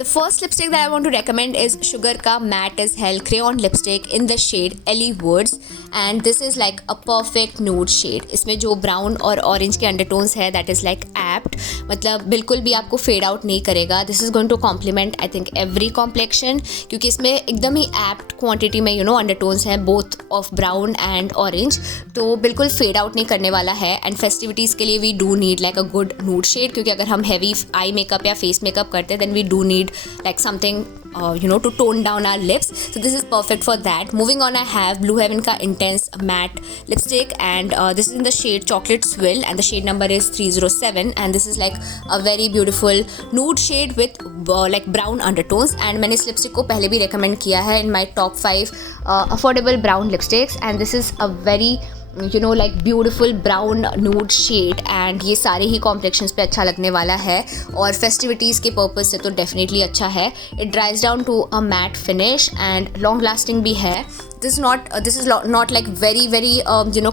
The first lipstick that I want to recommend is Sugar का Matte as Hell Crayon Lipstick in the shade Ellie Woods, and this is like a perfect nude shade. इसमें जो brown और orange के undertones है that is like apt, मतलब बिल्कुल भी आपको fade out नहीं करेगा. This is going to complement I think every complexion, क्योंकि इसमें एकदम ही apt quantity में undertones हैं both of brown and orange, तो बिल्कुल fade out नहीं करने वाला है. And festivities के लिए we do need like a good nude shade, क्योंकि अगर हम heavy eye makeup या face makeup करते हैं then we do need like something to tone down our lips. So this is perfect for that. Moving on, I have Blue Heaven ka Intense Matte Lipstick, and this is in the shade Chocolate Swill, and the shade number is 307, and this is like a very beautiful nude shade with like brown undertones. And मैंने इस lipstick को पहले भी recommend किया है in my top 5 affordable brown lipsticks, and this is a very like beautiful brown nude shade, and ये सारे ही complexions पे अच्छा लगने वाला है और फेस्टिविटीज़ के पर्पज़ से तो डेफिनेटली अच्छा है. It dries down to a matte finish and long lasting भी है. this is not like very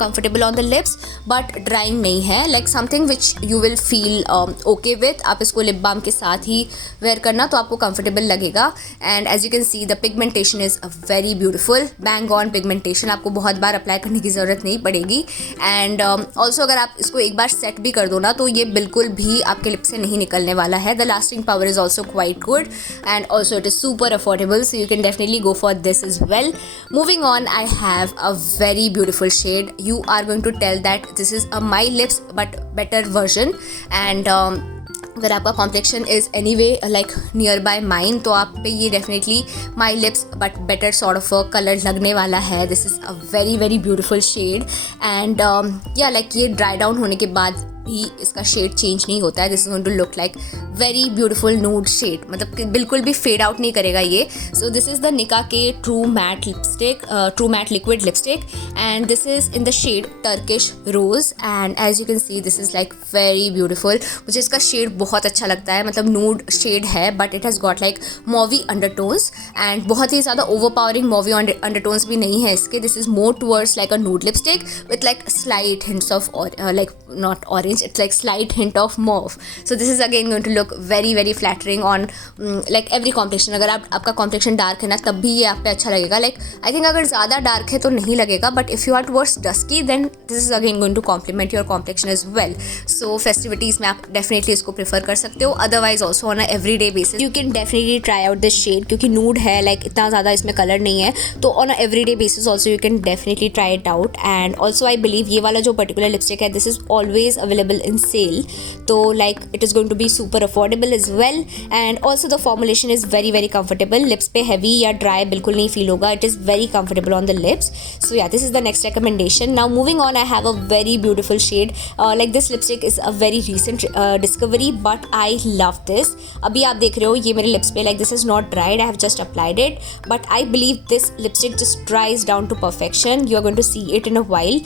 comfortable on the lips, but drying नहीं है, like something which you will feel okay with. आप इसको lip balm के साथ ही wear करना तो आपको comfortable लगेगा. And as you can see the pigmentation is very beautiful, bang on pigmentation, आपको बहुत बार apply करने की ज़रूरत नहीं पड़ेगी. And also अगर आप इसको एक बार set भी कर दो ना तो ये बिल्कुल भी आपके लिप से नहीं निकलने वाला है. The lasting power is also quite good, and also it is super affordable, so you can definitely go for this as well. Moving on, I have a very beautiful shade. You are going to tell that this is a my lips but better version, and अगर आपका complexion is anyway like nearby mine तो आप पे ये definitely my lips but better sort of colour लगने वाला है. This is a very beautiful shade, and yeah like ये ड्राई डाउन होने के बाद भी इसका शेड चेंज नहीं होता है. This is going to look like very beautiful nude shade, मतलब कि बिल्कुल भी फेड आउट नहीं करेगा ये. सो दिस इज़ द निका के true matte lipstick, true matte liquid lipstick, and this is in the shade Turkish rose, and as you can see this is like very beautiful. मुझे इसका शेड बहुत अच्छा लगता है, मतलब नूड शेड है but it has got like mauvy undertones, and बहुत ही ज़्यादा ओवर पावरिंग मॉवी अंडरटोन्स भी नहीं है इसके. This is more towards like a नूड lipstick with like slight hints of like not orange, it's like slight hint of mauve. So this is again going to look very flattering on like every complexion. अगर आपका complexion dark है ना तब भी ये आप पे अच्छा लगेगा. like I think अगर ज़्यादा dark है तो नहीं लगेगा, but if you are towards dusky then this is again going to complement your complexion as well. So festivities में आप definitely इसको prefer कर सकते हो. Otherwise also on a everyday basis you can definitely try out this shade, क्योंकि nude है, like इतना ज़्यादा इसमें color नहीं है, तो on a everyday basis also you can definitely try it out. And also I believe ये वाला जो particular lipstick है this is always available in sale, so like it is going to be super affordable as well, and also the formulation is very comfortable. lips पे heavy या dry बिल्कुल नहीं feel होगा. it is very comfortable on the lips. So yeah, this is the next recommendation. Now moving on, I have a very beautiful shade. Like this lipstick is a very recent discovery, but I love this. अभी आप देख रहे हो ये मेरे lips पे like this is not dried, I have just applied it, but I believe this lipstick just dries down to perfection. You are going to see it in a while.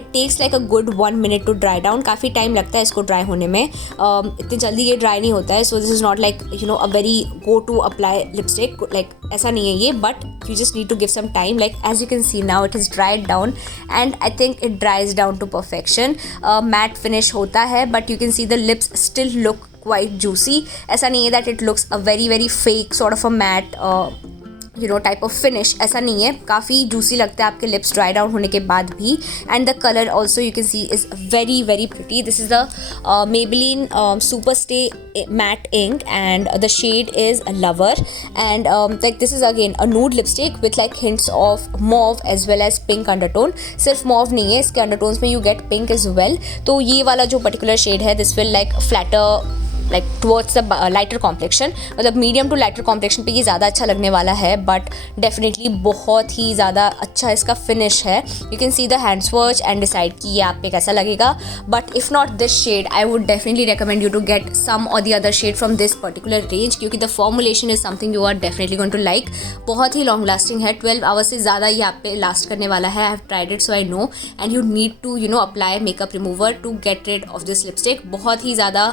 It takes like a good 1 minute to dry down. काफ़ी time लगता है इसको dry होने में, इतनी जल्दी ये dry नहीं होता है. So this is not like a very go to apply lipstick, like ऐसा नहीं है ये, but you just need to give some time. Like as you can see now it is dried down and I think it dries down to perfection. Matte finish होता है but you can see the lips still look quite juicy. ऐसा नहीं है that it looks a very fake sort of a matte type of finish, ऐसा नहीं है. काफ़ी juicy लगता है आपके लिप्स ड्राई डाउन होने के बाद भी. And the colour also you can C is very pretty. This is the Maybelline Super Stay Matte Ink, and the shade is a Lover, and like this is again a nude lipstick with like hints of mauve as well as pink undertone. सिर्फ mauve नहीं है, इसके undertones में you get pink as well. तो ये वाला जो particular shade है this will like flatter like towards the lighter complexion, मतलब मीडियम टू लाइटर कॉम्प्लेक्शन पे ये ज़्यादा अच्छा लगने वाला है, बट डेफिनेटली बहुत ही ज़्यादा अच्छा इसका फिनिश है. You can see the hand swatch and decide कि ये आप पे कैसा लगेगा. But if not this shade I would definitely recommend you to get some और the other shade from this particular range, क्योंकि the formulation is something you are definitely going to like. बहुत ही लॉन्ग लास्टिंग है, 12 hours से ज़्यादा ये आप पे लास्ट करने वाला है. I have tried it so I know, and you need to apply makeup remover to get rid of this lipstick. बहुत ही ज़्यादा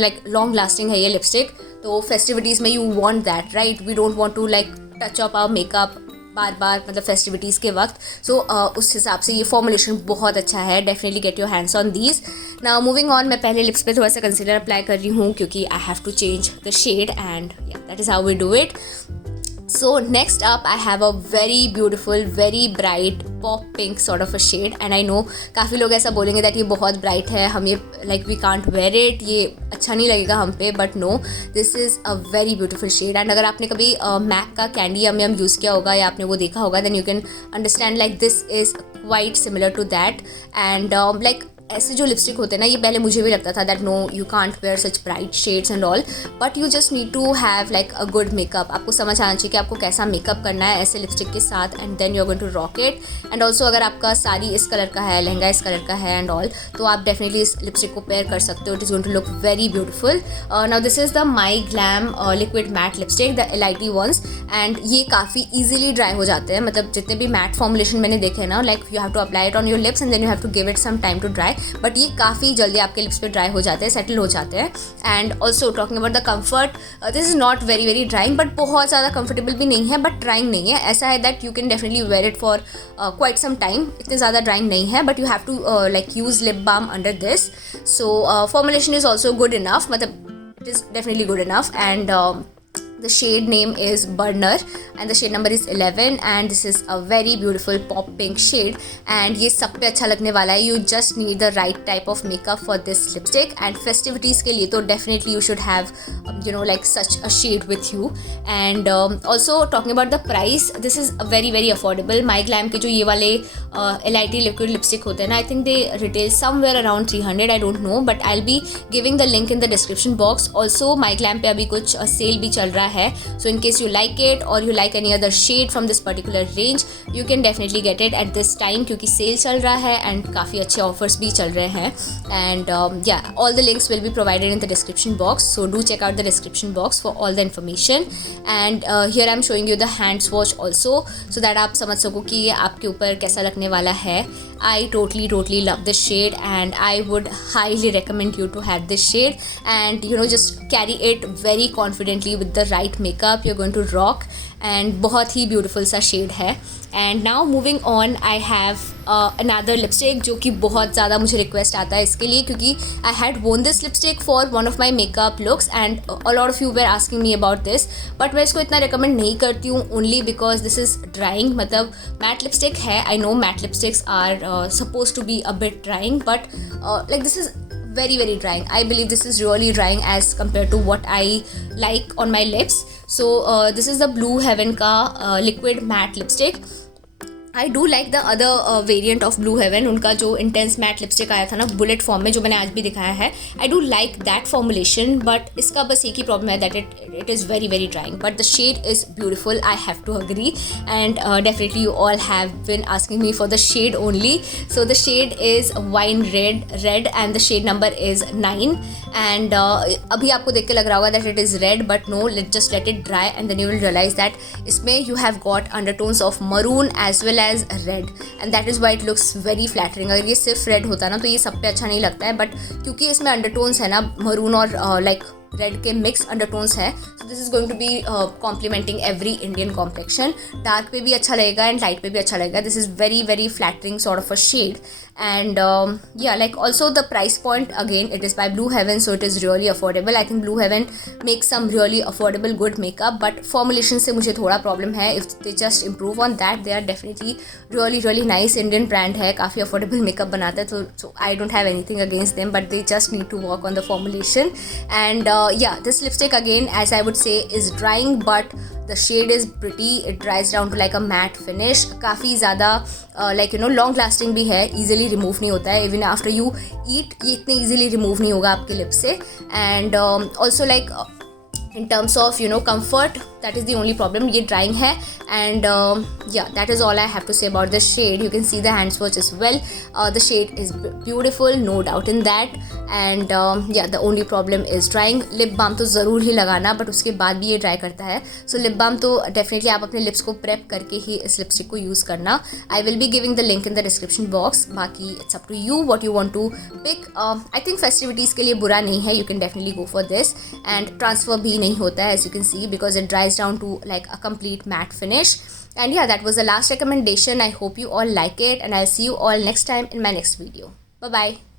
लाइक लॉन्ग लास्टिंग है ये लिपस्टिक. तो फेस्टिविटीज़ में you want that, right? We don't want to like touch up our makeup बार मतलब festivities के वक्त. सो उस हिसाब से ये फॉर्मुलेशन बहुत अच्छा है. Definitely get your hands on these. Now moving on, मैं पहले लिप्स पे थोड़ा सा कंसीलर अप्लाई कर रही हूँ क्योंकि I have to change the shade, and that is how we do it. So next up I have a very beautiful, very bright pop pink sort of a shade, and I know काफ़ी लोग ऐसा बोलेंगे that ये बहुत bright है, हम ये like we can't wear it, ये अच्छा नहीं लगेगा हम पे, but no, this is a very beautiful shade. And अगर आपने कभी MAC का कैंडी यम यम यूज़ किया होगा या आपने वो देखा होगा, then you can understand like this is quite similar to that. And like ऐसे जो लिपस्टिक होते हैं ना, ये पहले मुझे भी लगता था that no you can't wear such bright shades and all, but you just need to have like a good makeup. आपको समझ आना चाहिए कि आपको कैसा मेकअप करना है ऐसे लिपस्टिक के साथ, and then you are going to rock it. And also अगर आपका साड़ी इस कलर का है, लहंगा इस कलर का है एंड ऑल, तो आप डेफिनेटली इस लिपस्टिक को पेयर कर सकते हो. It is going to look very beautiful. Now this is the my glam liquid matte lipstick, the elite ones, and ये काफ़ी ईजिली ड्राई हो जाते हैं. मतलब जितने भी मैट फॉर्मुलेशन मैंने देखे हैं ना, like you have to apply it on your lips and then you have to give it some time to dry, but ये काफ़ी जल्दी आपके लिप्स पे ड्राई हो जाते हैं, सेटल हो जाते हैं. And also talking about the comfort, this is not very very drying, but बहुत ज़्यादा कंफर्टेबल भी नहीं है, बट ड्राइंग नहीं है. ऐसा है that you can definitely wear it for quite some time. इतने ज़्यादा ड्राइंग नहीं है, but you have to like use lip balm under this. So formulation is also good enough, मतलब it is definitely good enough. And the shade name is Burner and the shade number is 11, and this is a very beautiful pop pink shade, and ये सब पे अच्छा लगने वाला है. You just need the right type of makeup for this lipstick, and festivities के लिए तो definitely you should have you know like such a shade with you. And also talking about the price, this is very very affordable. My Glam के जो ये वाले LIT liquid lipstick होते हैं ना, I think they retail somewhere around 300, I don't know, but I'll be giving the link in the description box. Also My Glam पे अभी कुछ सेल भी चल रहा है, so in case you like it or you like any other shade from this particular range, you can definitely get it at this time, क्योंकि cell चल रहा है and काफ़ी अच्छे ऑफर्स भी चल रहे हैं. And yeah, all the links will be provided in the description box, so do check out the description box for all the information. And here I'm showing you the hand swatch also, so that आप समझ सको कि ये आपके ऊपर कैसा लगने वाला है. I totally love this shade, and I would highly recommend you to have this shade, and you know just carry it very confidently with the right makeup. You're going to rock, and बहुत ही beautiful सा shade है. And now moving on, I have another lipstick जो कि बहुत ज़्यादा मुझे request आता है इसके लिए, क्योंकि I had worn this lipstick for one of my makeup looks and a lot of you were asking me about this, but मैं इसको इतना recommend नहीं करती हूँ only because this is drying. मतलब matte lipstick है, I know matte lipsticks are supposed to be a bit drying, but like this is very very drying. I believe this is really drying as compared to what I like on my lips. So this is the Blue Heaven का liquid matte lipstick. I do like the other variant of Blue Heaven. उनका जो intense matte lipstick आया था ना bullet form में, जो मैंने आज भी दिखाया है, I do like that formulation, but इसका बस एक ही प्रॉब्लम है that it is very very drying, but the shade is beautiful, I have to agree. And definitely you all have been asking me for the shade only. So the shade is wine red and the shade number is 9. And अभी आपको देख के लग रहा होगा that it is red, but no, just let it dry and then you will realise that इसमें you have got undertones of maroon as well as red, and that is why it looks very flattering. अगर ये सिर्फ red होता ना तो ये सब पे अच्छा नहीं लगता है, बट क्योंकि इसमें अंडरटोन्स है ना मरून और लाइक रेड के मिक्स अंडरटोन्स है, so this is going to be complimenting every Indian complexion. Dark पे भी अच्छा लगेगा एंड लाइट पे भी अच्छा लगेगा. This is very very flattering sort of a shade. And yeah, like also the price point, again it is by Blue Heaven, so it is really affordable. I think Blue Heaven makes some really affordable good makeup, but formulation से मुझे थोड़ा problem है. If they just improve on that, they are definitely really nice. Indian brand है, काफ़ी affordable makeup बनाता है, so I don't have anything against them, but they just need to work on the formulation. And yeah, this lipstick again, as I would say, is drying, but the shade is pretty. It dries down to like a matte finish. काफ़ी ज़्यादा like you know long lasting भी है, easily remove नहीं होता है. Even after you eat ये इतने easily remove नहीं होगा आपके लिप्स से. And also like in terms of you know comfort, that is the only problem. ये drying है. And yeah, that is all I have to say about this shade. You can see the hand swatch as well. The shade is beautiful, no doubt in that. And yeah, the only problem is drying. lip balm तो ज़रूर ही लगाना, but उसके बाद भी ये dry करता है. So lip balm तो definitely आप अपने lips को prep करके ही इस लिपस्टिक को यूज़ करना. I will be giving the link in the description box. बाकी it's up to you what you want to pick. I think festivities के लिए बुरा नहीं है. You can definitely go for this. And transfer भी नहीं होता है, as you can see, because it dries down to like a complete matte finish. And yeah, that was the last recommendation. I hope you all like it, and I'll see you all next time in my next video. Bye bye.